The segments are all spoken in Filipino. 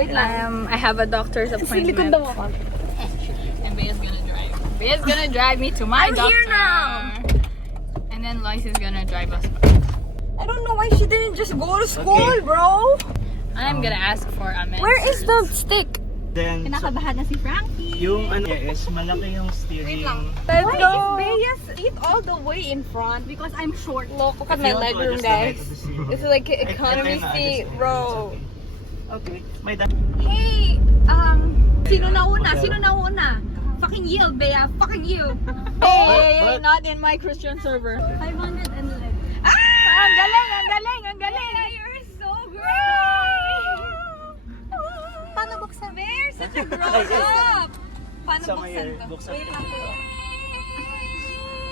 Wait lang. I have a doctor's appointment. daw ako. And Bea's gonna drive. Bea's gonna drive me to my I'm doctor. here now. And then Lois is gonna drive us back. I don't know why she didn't just go to school, bro. I'm gonna ask for a men's. Where is the stick? Then, so, Kinakabahan na si Frankie. yung ano is malaki yung steering. Let's Why go. is Bea's seat all the way in front? Because I'm short. Look at If my you want leg to room, adjust the height guys. of the seat. It's like Ito economy yung seat, na-adjust bro. niya. Okay. May da- Hey, sino nauna? Sino nauna? Fucking you, Bea. Fucking you. But- Not in my Christian server. 511. Ah! Ang galing, ang galing, ang galing. You're so great! Paano buksan? Bear, such a grown-up! Paano Sa buksan ngayon, to? buksan Wait ko. lang po.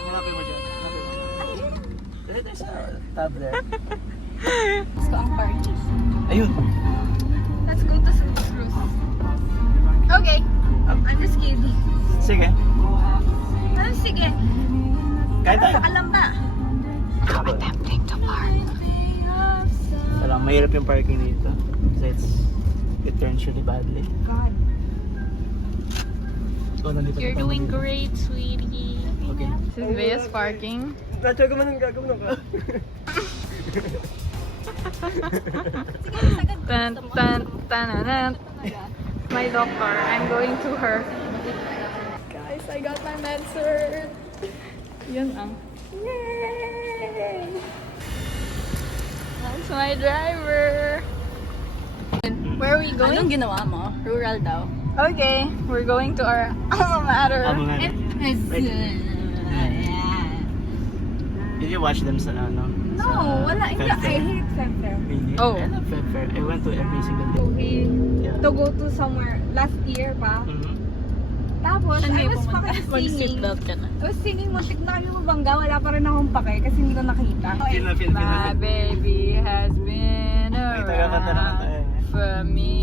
Hanapin mo dyan. Hanapin mo dyan. Dali tayo sa tab there. Gusto ang party. Ayun. Let's go to Santa Cruz. Okay. I'm just kidding. Sige. Sige. Kahit tayo. Sa Kalamba. Attempting to park. Wala, mahirap yung parking dito. Kasi it turns really badly. God. So, nandito You're na tayo. doing great, sweetie. Okay. This is Bea's parking. Natya ko man ang gagawin ka. Tan, tan, tananan. My doctor. I'm going to her. Guys, I got my med cert. Yun ang. Yay! That's my driver. Where are we going? Anong ginawa mo? Rural daw. Okay, we're going to our alma mater. Amo nga. Did you watch them sa ano? No, wala. Hindi, I hate Femfair. Really? Oh. I love Feb Fair. I went to every single day. Yeah. To go to somewhere last year pa. Mhm. Tapos, Saan I kayo was pumunta? fucking singing. Mag-seatbelt ka na. I was singing, muntik na kami mabangga. Wala pa rin akong pake kasi hindi ko nakita. Feel na, feel My baby has been Ay, taga-kanta naman tayo. around for me.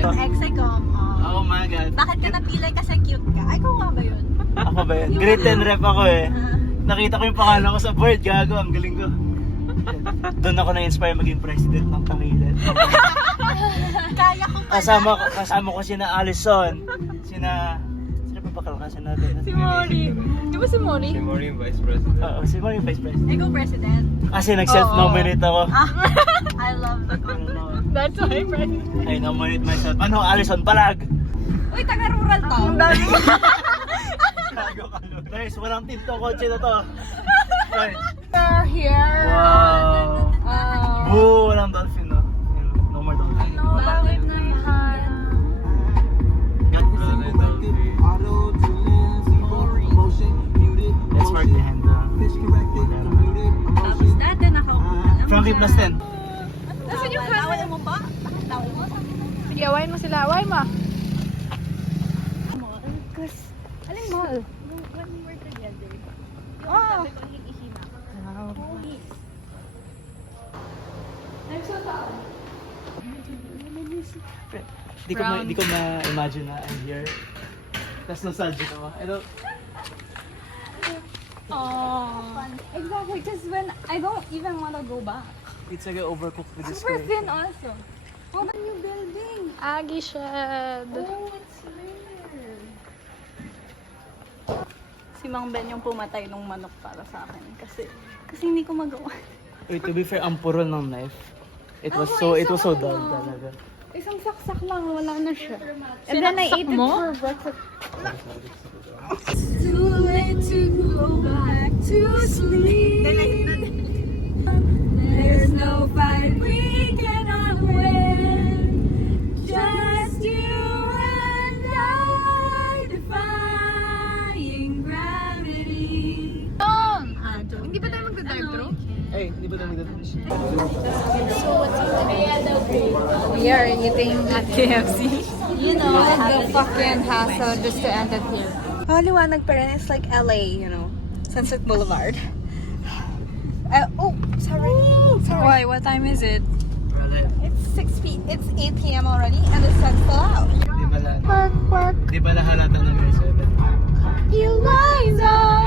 Execom. Oh my God. Bakit ka napilay kasi cute ka? Ay, ikaw nga ba yun? Ako ba yun? Grade 10 rep ako eh. Nakita ko yung pangalan ko sa board. Gago, ang galing ko. Doon ako na-inspire maging president ng Tangilan. Kaya ko pala. Kasama ko sina Allison. Sino pa pakalakasan natin? Si Mori. Di ba si Mori? Si Mori yung vice president. Oo, si Mori yung vice president. Ikaw president. Kasi nag-self-nominate ako. I love the concept. That's my friend. I nominate myself. Ano, Allison Palag? Uy, taga-rural to. Gago ka, no? Guys, walang tint tong kotse na to. Guys. We're here. Wow. Boo, walang dolphin, no? No more dolphin. Bakit na yan? Let's work the hand. Tapos dati nakaupo. Frankie plus 10. Nasaan yung Bawal mo ba? Bawal mo? Sige, awayin mo sila. Awayin mo. Aling mall? When we were together. Yung sabi ko, hihina. Di ko na-imagine na I'm here. Tapos nostalgic ako. I don't... Exactly, because when I don't even want to go back. It's like overcooked with this Super way. thin also. Oh, the new building. Aggie shed. Oh, it's there. Si Mang Ben yung pumatay ng manok para sa akin kasi hindi ko magawa. Wait, to be fair, ang purol ng knife. It was so dull talaga. Isang saksak lang, wala na siya. And then I ate it for breakfast. It's too late to go back to sleep. There's no fight we cannot win. Just you and I defying gravity. Hindi ba tayo magda-drive-thru? Ay, di ba ito We are eating at KFC. You know, the fucking hassle just to end up here. Liwanag pa rin. It's like LA, you know. Sunset Boulevard. Oh, sorry. Why? What time is it? It's 8 p.m. already and the sun's still out. Di ba halata ng grade 7? Eliza!